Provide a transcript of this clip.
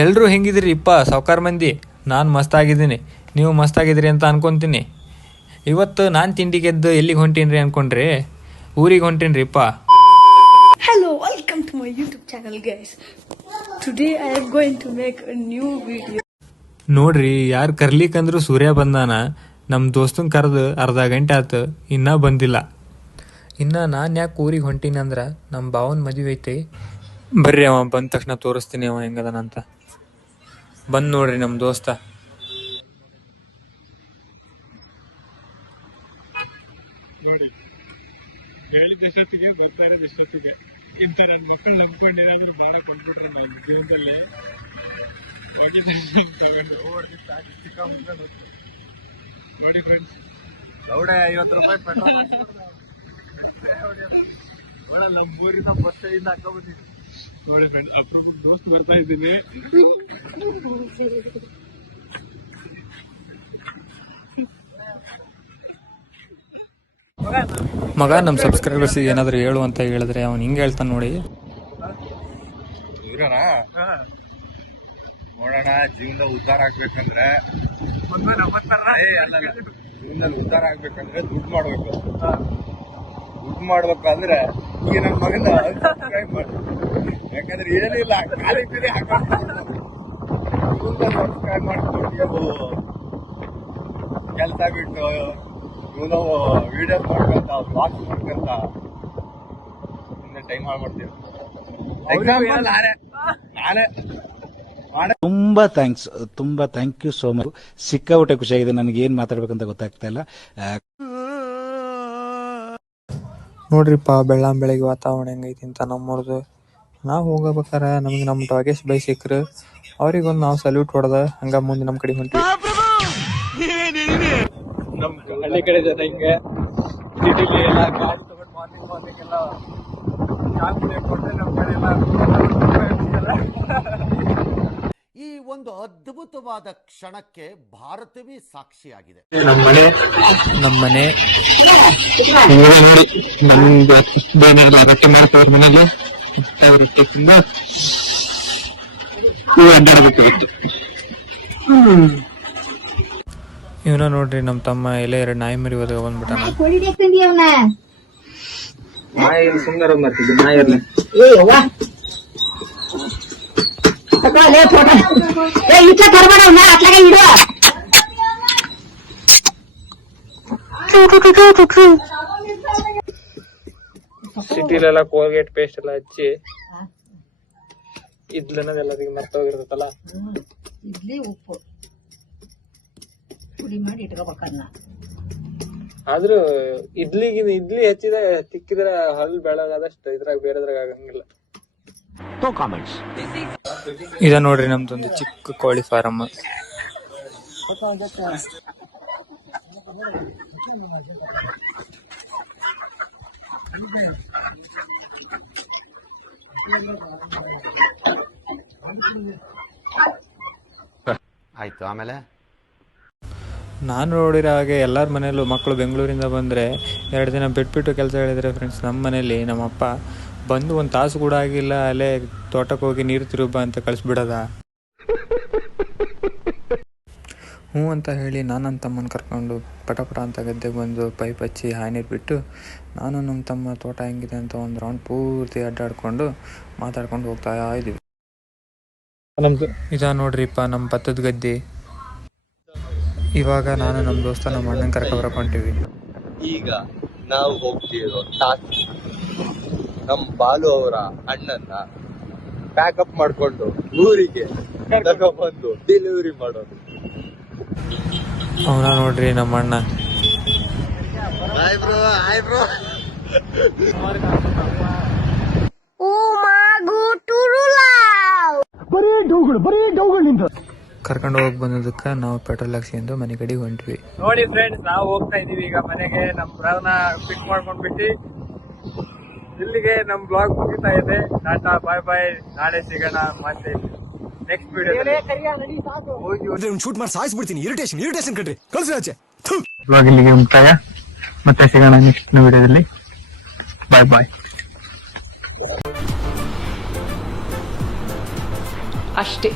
ಎಲ್ಲರೂ ಹೆಂಗಿದ್ರಿ ಇಪ್ಪ ಸಾವ್ಕಾರ ಮಂದಿ? ನಾನು ಮಸ್ತಾಗಿದ್ದೀನಿ, ನೀವು ಮಸ್ತಾಗಿದ್ರಿ ಅಂತ ಅನ್ಕೊತೀನಿ. ಇವತ್ತು ನಾನು ತಿಂಡಿಗೆದ್ದು ಎಲ್ಲಿಗೆ ಹೊಂಟೀನಿ ಅನ್ಕೊಂಡ್ರಿ? ಊರಿಗೆ ಹೊಂಟೀನಿ ಇಪ್ಪ. Hello, welcome to my YouTube channel guys. Today I am going to make a new video. ನೋಡ್ರಿ, ಯಾರು ಕರ್ಲಿಕ್ಕಂದ್ರು ಸೂರ್ಯ ಬಂದಾನ. ನಮ್ಮ ದೋಸ್ತನ ಕರೆದು ಅರ್ಧ ಗಂಟೆ ಆತು, ಇನ್ನೂ ಬಂದಿಲ್ಲ. ಇನ್ನು ನಾನು ಯಾಕೆ ಊರಿಗೆ ಹೊಂಟೀನಿ ಅಂದ್ರೆ ನಮ್ಮ ಭಾವನ ಮದುವೆ ಐತಿ. ಬರ್ರಿ, ಅವ ಬಂದ ತಕ್ಷಣ ತೋರಿಸ್ತೀನಿ ಅವ ಹೆಂಗದಾನಂತ. ಬಂದು ನೋಡ್ರಿ ನಮ್ಮ ದೋಸ್ತ. ನೋಡಿ, ಹೇಳಿದ್ದೆಷ್ಟೊತ್ತಿಗೆ ಬರ್ತಾ ಇರೋದು ಎಷ್ಟೊತ್ತಿಗೆ. ಇಂಥ ನನ್ನ ಮಕ್ಕಳು ನಂಬ್ಕೊಂಡು ಏನಾದರೂ ಭಾಳ ಕೊಟ್ಬಿಟ್ರೆ ನನ್ನ ಜೀವನದಲ್ಲಿ ತಗೊಂಡು ನೋಡಿ ಫ್ರೆಂಡ್ಸ್, ಗೌಡೆ 50 ರೂಪಾಯಿ ಪೆಟ್ರೋಲ್ ನಮ್ಮೂರಿನ ಬಸ್ಸೆಯಿಂದ ಹಾಕೊಂಡ್ಬಂದಿದ್ದೀನಿ. ನೋಡಿ ಫ್ರೆಂಡ್ಸ್, ಅಪ್ರೂಪಕ್ಕೆ ದೋಸ್ತ್ ಬರ್ತಾ ಇದ್ದೀನಿ. ಮಗ ನಮ್ಮ ಸಬ್ಸ್ಕ್ರೈಬರ್ಸಿಗೆ ಏನಾದರೂ ಹೇಳು ಅಂತ ಹೇಳಿದ್ರೆ ಅವ್ನು ಹಿಂಗೆ ಹೇಳ್ತಾನೆ ನೋಡಿ. ಇವ್ರಣ ನೋಡೋಣ, ಜೀವನದ ಉದ್ಧಾರ ಆಗ್ಬೇಕಂದ್ರೆ ಜೀವನದಲ್ಲಿ ಉದ್ಧಾರ ಆಗ್ಬೇಕಂದ್ರೆ ದುಡ್ಡು ಮಾಡ್ಬೇಕು. ದುಡ್ಡು ಮಾಡ್ಬೇಕಂದ್ರೆ ಈಗ ನನ್ನ ಮಗನ ಸಬ್ಸ್ಕ್ರೈಬ್ ಮಾಡಿ. ಯಾಕಂದ್ರೆ ಏನಿಲ್ಲ, ಖಾಲಿ ಪೀಲಿ ಹಾಕೊಂಡು ಸಬ್ಸ್ಕ್ರೈಬ್ ಮಾಡ್ಕೊಂಡು ಕೆಲಸ ಬಿಟ್ಟು ಇವನು ವಿಡಿಯೋಸ್ ಮಾಡ್ಕೊಂತ ಬ್ಲಾಗ್ಸ್ ಮಾಡ್ಕೊಂತ ಟೈಮ್ ಹಾಳು ಮಾಡ್ತೀವಿ. ಎಕ್ಸಾಂಪಲ್ ನಾನೇ ತುಂಬಾ ಥ್ಯಾಂಕ್ ಯು ಸೋ ಮಚ್. ಸಿಕ್ಕಾಪಟ್ಟೆ ಖುಷಿಯಾಗಿದೆ. ನನಗೆ ಏನ್ ಮಾತಾಡ್ಬೇಕಂತ ಗೊತ್ತಾಗ್ತಾ ಇಲ್ಲ. ನೋಡ್ರಿಪ್ಪ, ಬೆಳ್ಳಂಬೆಳಗ್ಗೆ ವಾತಾವರಣ ಹೆಂಗೈತಿ ಅಂತ ನಮ್ಮೂರ್ದು. ನಾವು ಹೋಗಬೇಕಾರೆ ನಮಗೆ ನಮ್ಮ ಟಾಗೇಶ್ ಬೈ ಸಿಕ್ಕರು. ಅವ್ರಿಗೊಂದು ನಾವು ಸಲ್ಯೂಟ್ ಹೊಡೆದ ಹಂಗ ಮುಂದೆ ನಮ್ಮ ಕಡೆ ಹೊಂಟಿವಿ. ನಮ್ಮ ಹಳ್ಳಿ ಕಡೆ ಜನ ಹಿಂಗೆ ಸಿಟಿಲಿ ಎಲ್ಲ ಗಾಡಿ ತಗೊಂಡು ಮಾರ್ನಿಂಗ್ ಎಲ್ಲ ಚಾಕ್ ಕೊಟ್ಟರೆ ನಮ್ಮ ಕಡೆ ಎಲ್ಲ ಈ ಒಂದು ಅದ್ಭುತವಾದ ಕ್ಷಣಕ್ಕೆ ಭಾರತವೇ ಸಾಕ್ಷಿಯಾಗಿದೆ. ನಮ್ಮ ಮನೆ ನಮ್ದು ರೊಟ್ಟಿ ಮಾಡ್ತವ್ರ ಮನೇಲಿ ರೊಟ್ಟಿ ತುಂಬಾ ಅಡ್ಡಾಡ್ಬೇಕಾಗಿತ್ತು. ಇವನ ನೋಡ್ರಿ, ನಮ್ಮ ತಮ್ಮ ಎಲ್ಲ 2 ನಾಯಿ ಮರಿ ಒದಗ ಬಂದ್ಬಿಟ್ಟಾನ. ಸುಮ್ಮನೆ ಮಾಡ್ತಿದ್ದೆ ನಾ ಇರ್ಲಿ. ಸಿಟಿಲೆಲ್ಲ ಕೋಲ್ಗೇಟ್ ಪೇಸ್ಟ್ ಎಲ್ಲ ಹಚ್ಚಿ ಇದ್ಲನ್ನದೆಲ್ಲರಿಗೆ ಮರ್ತೋಗಿರ್ತಲ್ಲ. ಇಡ್ಲಿ ಉಪ್ಪು ಪುಡಿ ಮಾಡಿ ಇಟ್ಕೋಬೇಕನ್ನ. ಆದ್ರೂ ಇಡ್ಲಿ ಹಚ್ಚಿದ ತಿಕ್ಕಿದ್ರೆ ಹಲ್ ಬೆಳಗಾದಷ್ಟು ಇದ್ರಾಗ ಬೇರೆದ್ರಾಗ ಆಗಂಗಿಲ್ಲ. ಇದ ನೋಡ್ರಿ, ನಮ್ದೊಂದು ಚಿಕ್ಕ ಕೋಳಿ ಫಾರಂ. ಆಯ್ತು, ಆಮೇಲೆ ನಾನು ನೋಡಿರೋ ಹಾಗೆ ಎಲ್ಲರ ಮನೆಯಲ್ಲೂ ಮಕ್ಕಳು ಬೆಂಗಳೂರಿಂದ ಬಂದರೆ 2 ದಿನ ಬಿಟ್ಬಿಟ್ಟು ಕೆಲಸ ಹೇಳಿದರೆ ಫ್ರೆಂಡ್ಸ್, ನಮ್ಮ ಮನೇಲಿ ನಮ್ಮಪ್ಪ ಬಂದು 1 ತಾಸು ಕೂಡ ಆಗಿಲ್ಲ, ಅಲ್ಲೇ ತೋಟಕ್ಕೆ ಹೋಗಿ ನೀರು ತಿರುಬ ಅಂತ ಕಳಿಸ್ಬಿಡೋದ. ಹ್ಞೂ ಅಂತ ಹೇಳಿ ನಾನು ನನ್ನ ತಮ್ಮನ ಕರ್ಕೊಂಡು ಪಟಪಟ ಅಂತ ಗದ್ದೆಗೆ ಬಂದು ಪೈಪ್ ಹಚ್ಚಿ ನೀರು ಬಿಟ್ಟು ನಾನು ನಮ್ಮ ತಮ್ಮ ತೋಟ ಹೆಂಗಿದೆ ಅಂತ ಒಂದು ರೌಂಡ್ ಪೂರ್ತಿ ಅಡ್ಡಾಡ್ಕೊಂಡು ಮಾತಾಡ್ಕೊಂಡು ಹೋಗ್ತಾ ಇದ್ದೀವಿ. ಇದ ನೋಡ್ರಿಪ್ಪ ನಮ್ಮ ಭತ್ತದ ಗದ್ದೆ. ಇವಾಗ ನಾನು ನಮ್ಮ ದೋಸ್ತ ನಮ್ಮ ಅಣ್ಣನ ಕರ್ಕೊಂಡ್ಬರಕೊಂತೀವಿ. ಈಗ ನಾವು ಹೋಗ್ತಿರೋ ಟಾಕಿ ನಮ್ಮ ಬಾಲು ಅವರ ಅಣ್ಣನ್ನ ಪ್ಯಾಕಪ್ ಮಾಡ್ಕೊಂಡು ಊರಿಗೆ ತಗೊಂಡ್ಬಂದು ಡೆಲಿವರಿ ಮಾಡೋದು. ಅವನ ನೋಡ್ರಿ ನಮ್ಮ ಅಣ್ಣ. ಕರ್ಕೊಂಡು ಹೋಗಿ ಬಂದದಕ್ಕೆ ನಾವು ಪೆಟ್ರೋಲ್ ಹಾಕ್ಸ್ಕೊಂಡು ಮನೆ ಕಡೆಗೆ ಹೊಂಟ್ವಿ. ನೋಡಿ ಫ್ರೆಂಡ್ಸ್, ನಾವು ಹೋಗ್ತಾ ಇದೀವಿ ಈಗ ಮನೆಗೆ. ನಮ್ಮ ಬ್ರದರ್ನ ಪಿಕ್ ಮಾಡ್ಕೊಂಡ್ಬಿಟ್ಟು ಇಲ್ಲಿಗೆ ನಮ್ಮ ಬ್ಲಾಗ್ ಮುಗಿತಾ ಇದೆ. ಟಾಟಾ, ಬಾಯ್ ಬಾಯ್. ನಾಳೆ ಸಿಗೋಣ ಮತ್ತೆ ನೆಕ್ಸ್ಟ್ ವಿಡಿಯೋ. ಶೂಟ್ ಮಾಡಿ ಸಾಯಿಸ್ಬಿಡ್ತೀನಿ. ಇರಿಟೇಷನ್ ಕಣ್ರಿ, ಕಳ್ಸಿ ಆಚೆ. ಬ್ಲಾಗ್ ಇಲ್ಲಿಗೆ ಮುಕ್ತಾಯ. ಮತ್ತೆ ಸಿಗೋಣ ನೆಕ್ಸ್ಟ್ ವಿಡಿಯೋದಲ್ಲಿ. ಬಾಯ್ ಬಾಯ್. ಅಷ್ಟೇ.